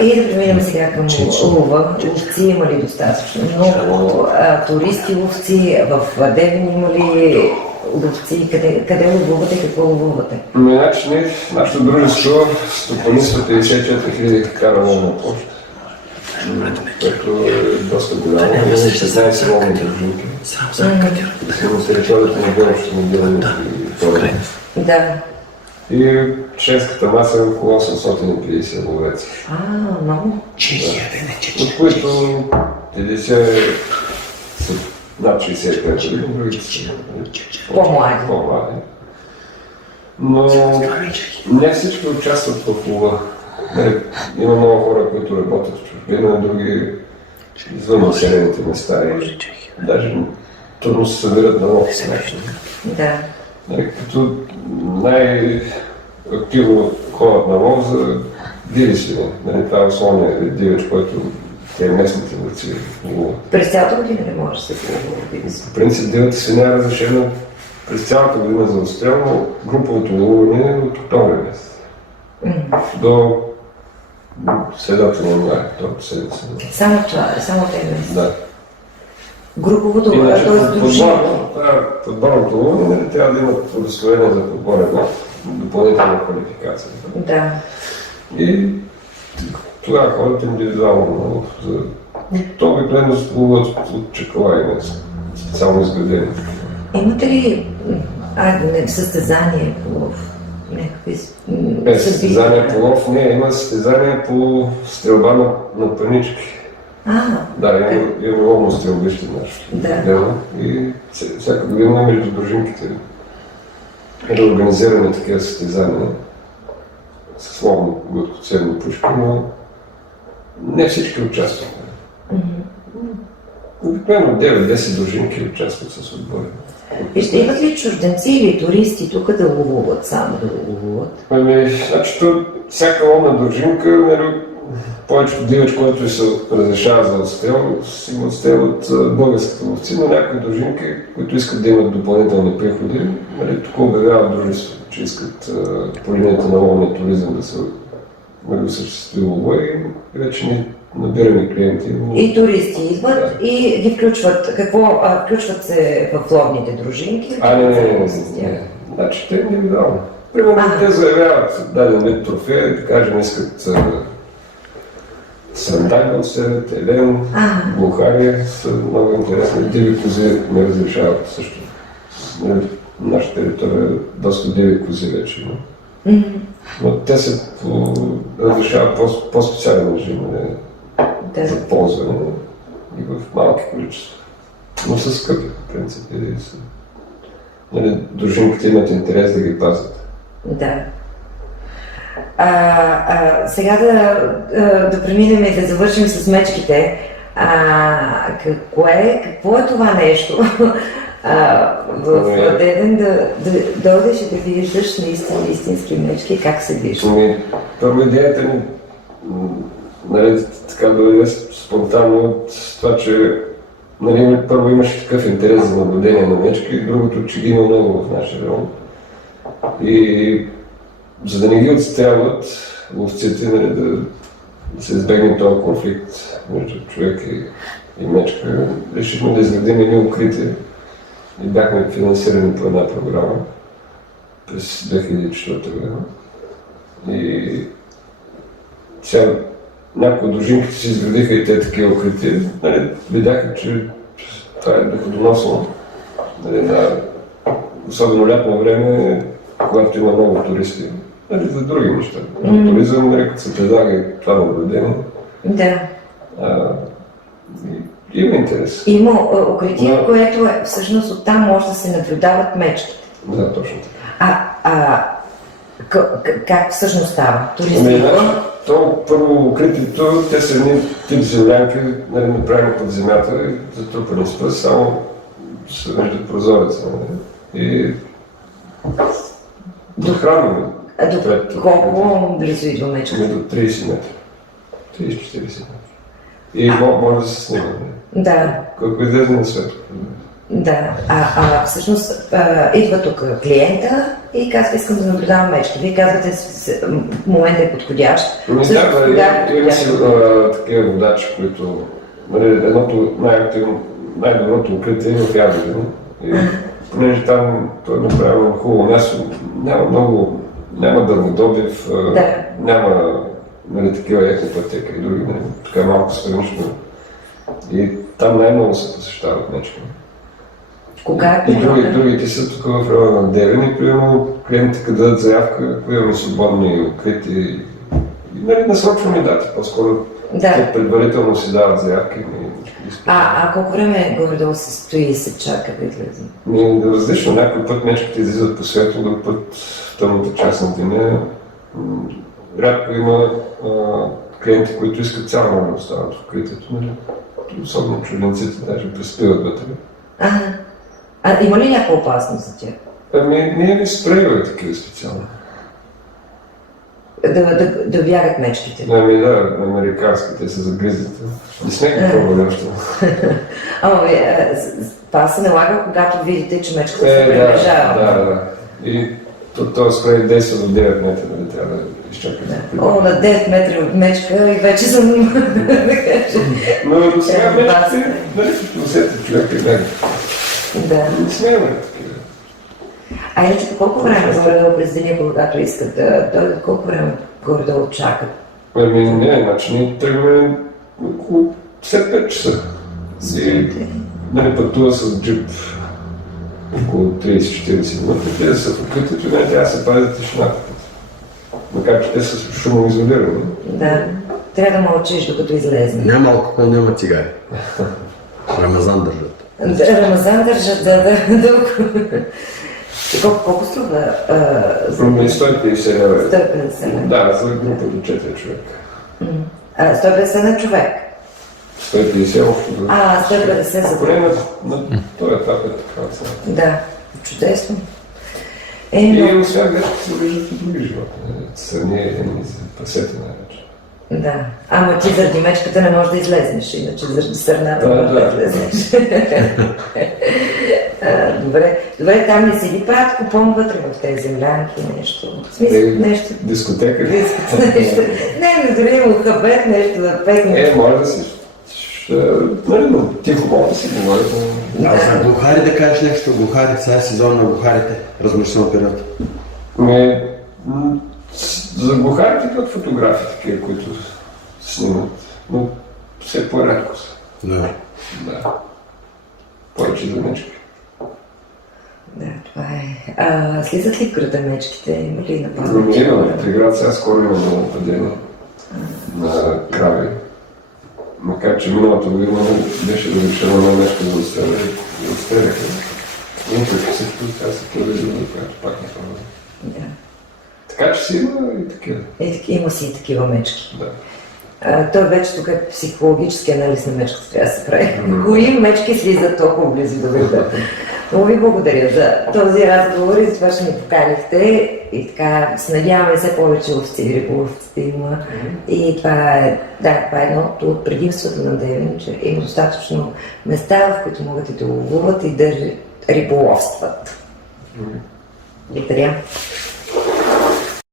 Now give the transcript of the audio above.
И да преминем сега към лова. Ловци има ли достатъчно много? Туристи ловци, в Девин има ли ловци? Къде ловувате, какво ловувате? Значи ние, нашето дружество стопанисва 54 000 хектара ловна площ, което е доста голямо. Има 16 ловни дружинки. На територията на Белощето на Билани и Тория. Да. И членската маса е около 850 ловеци. Много. От които 50 са над 65 години, другите са по-млади. Но не всички участват в лова. Има много хора, които работят в чужбина, други извън населените места и даже трудно се събират на нов начин. Да. Като най-активно ходят на лов за диви свине. Това е основният дивеч, който те местните ловци ловуват. През цялата година не може да се ловува диви свине? В принцип дивата свиня е разрешена през цялата година за отстрел, но груповото ловуване е от октомври месец. До средата на януари, до седмица. Само тези месеци? Да. Груповото, т.е. подборното ловуване трябва да имат удостоверение за подборен лов, допълнителна квалификация. Да. И тогава ходят индивидуално на лов. То обикновено ловуват от чакала и специално изградени. Имате ли състезание по лов? Състезание по лов? Не, има състезание по стрелба на панички. Да, има ловно стрелбище нашето. Да. И всяка година между дружинките да организираме такива състезания с ловно гладкоцевни пушки, но не всички участват. Обикновено 9-10 дружинки участват с отбори. Ще имат ли чужденци или туристи тук да ловуват, само да ловуват? Значи, всяка ловна дружинка, повечето дивеч, който се разрешава за отстрел, си го отстрелват българските ловци, но някои дружинки, които искат да имат допълнителни приходи, тук обявяват дружеството, че искат по линията на ловния туризъм да се осъществи лова и вече ни набираме клиенти. И туристи идват и ги включват. Включват се в ловните дружинки? Не. Значи те индивидуално. Примерно те заявяват даден вид трофея, да кажем, искат сандали от себе, елен, глухари са много интересни. Диви кози не разрешават също. Нашата територия е доста диви кози вече. Но те се разрешават по-специален режим за ползване и в малки количества. Но са скъпи, в принцип. Дружинките имат интерес да ги пазят. Да. Сега да преминем и да завършим с мечките. Какво е това нещо? В Девин да дойдеш и да виждаш наистина истински мечки, как се вижда? Първо идеята ми така дойде спонтанно от това, че първо имаше такъв интерес за наблюдение на мечки, и другото, че ги има много в нашия район. И за да не ги отстрелват ловците, да се избегне този конфликт между човек и мечка, решихме да изградим едни укрити и бяхме финансирани по една програма през 2004 година. И сега някои от дружинките си изградиха и те такива укрити. Видяха, че това е доходоносно. Особено лятно време, когато има много туристи. За други неща. Туризъм, като се предлага и това наблюдение. Да. Има интерес. Има укритие, което всъщност оттам може да се наблюдават мечките. Да, точно така. Как всъщност става? Туристите? Първо укритието, те са едни тип землянки, направени под земята и затрупани с пръст, само се вижда прозореца. И дохранваме. До колко близо идва мечката? До 30 метра. 30-40 метра. И може да се снима. Да. Колко излезе на светло. Да. Всъщност идва тук клиента, и казва, искам да наблюдавам мечки. Вие казвате, моментът е подходящ. Има си такива водачи, които едното най-доброто укритие е в Ядовин. И понеже там той е направено хубаво място, няма дърводобив, няма такива екопътека и други, така малко странично. И там най-много се посещават мечки. Кога? И другите са тук в района на Девин и примерно клиентите дадат заявка, ако имаме свободни открити и насрочваме дати, по-скоро предварително си дават заявки. Колко време горе-долу се стои и се чака да излезе? Различно, някой път мечките излизат по светло, друг път в тъмната част на деня. Рядко има клиенти, които искат цяла нощ да остават в укритието, особено чужденците даже преспиват вътре. Има ли някаква опасност за тях? Ние не спрейваме такива специално. Да бягат мечките? Американските се загризат. Не сме ги пробвали още. Това се налага, когато видите, че мечката се приближава. Да. И този спрей действа до 9 метра, нали трябва да изчакате. На 9 метра от мечка и вече съм... Но сега мечките, като усетят човека и гледа. Не смеяме такива. Иначе по колко време горе-долу през деня, когато искат да дойдат, колко време горе-долу чакат? Ние тръгваме около 5 часа. И пътува с джип около 30-40 минути. Те да са в укритието, трябва да се пази тишината. Макар че те са шумоизолирани. Да, трябва да мълчиш докато излезне. Няма алкохол, няма цигари. Рамазан държат. Рамазан държат, дълго. Колко струва? 150 лева. 150 лева. Да, за група до 4 човека. 150 на човек? 150 общо. 150 за поне на този етап е така цена. Да, чудесно. И освен вече се виждат и други животни. Сърни и пасети най-вече. Да. Ама ти заради мечката не можеш да излезнеш, иначе заради сърната не можеш да излезнеш. Добре, там не си ли правят купон вътре в тези землянки, нещо? В смисъл, нещо... Дискотека? Не, дори мухабет, нещо да пекне. Може да си... Тихо мога да си говори. За глухари да кажеш нещо, глухари, сега е сезон на глухарите, размърсен период. За глухарите идват фотографии такива, които снимат, но все по-рядко са. Да. Повече за мечки. Да, това е. Слизат ли в града мечките? Има ли нападане? Имаме. При град сега скоро има много нападение на крави. Макар че миналата година беше разрешена на мечка за отстреля и отстреляха. Въпреки всичко, тя се продължила, която пак не това. Така че си има и такива. Има си и такива мечки. Да. Той вече тук е психологически анализ на мечката, трябва да се прави. Кои мечки слизат толкова близо до града? Много ви благодаря за този разговор и за това, че ни поканихте. И така, се надяваме все повече овци, риболовците има. И това е едното от предимството на Девин, че има достатъчно места, в които могат и да ловуват и да риболовстват. Благодаря.